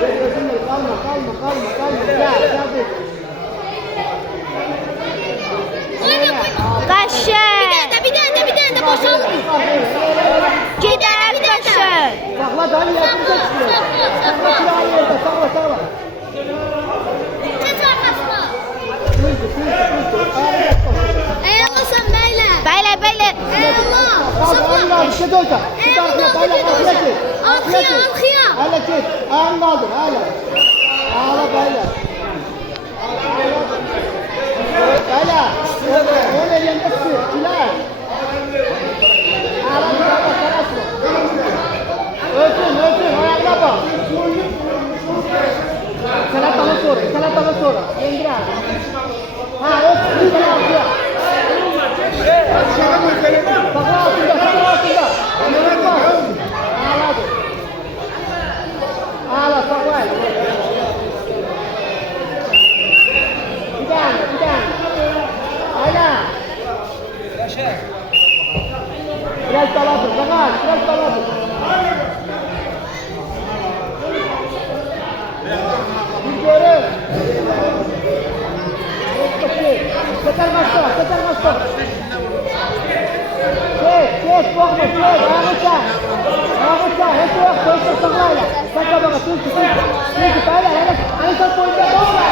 Gözünle kalma. Gel. Qaşır. Bir tane boşaltın. Gedər qaşır. Sakla dayı yapacak çıkıyor. Sakla kirayı yerde. Sakla. Geç arkasına. Kızdı. Ey Allah sen beyle. Bəylə. Ey Allah. Ayağını kaldır. Bir şey de olacak. Ey Allah. Arkaya. Hala git. Ayağını kaldır. Hala. Ağla böyle. Böyle. Öyle yerinde tutuyor. Güler. Ağla bak. Ölsün. Ayağına bak. Kanatana sonra. İndir abi. Ha ölsün. Bir altı. Sakla altında. Ağla sakla. Bir tane. Ayla. Biraz daladır. Biraz daladır. Bir görür. Keter bastı. Geç, bakma, ağırlıca. Hiç yok, koysa saklayla. Sakla bana, Türkü, böyle, hani sen koyunca doğru.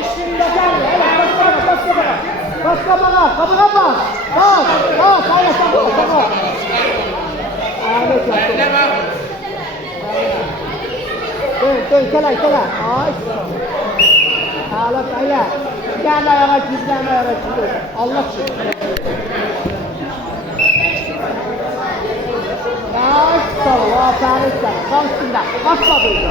İşlerinde geldi, Baska bana, kapına bak. Bak, hayır, sakla. Ahmet yaptı. Dön, kelay. Ay. Ağla, hayır. Gizleme ayağa çıkıyor. Allah çıkıyor. Sağ ol, aferin sana. Kalsın da. Basma böyle.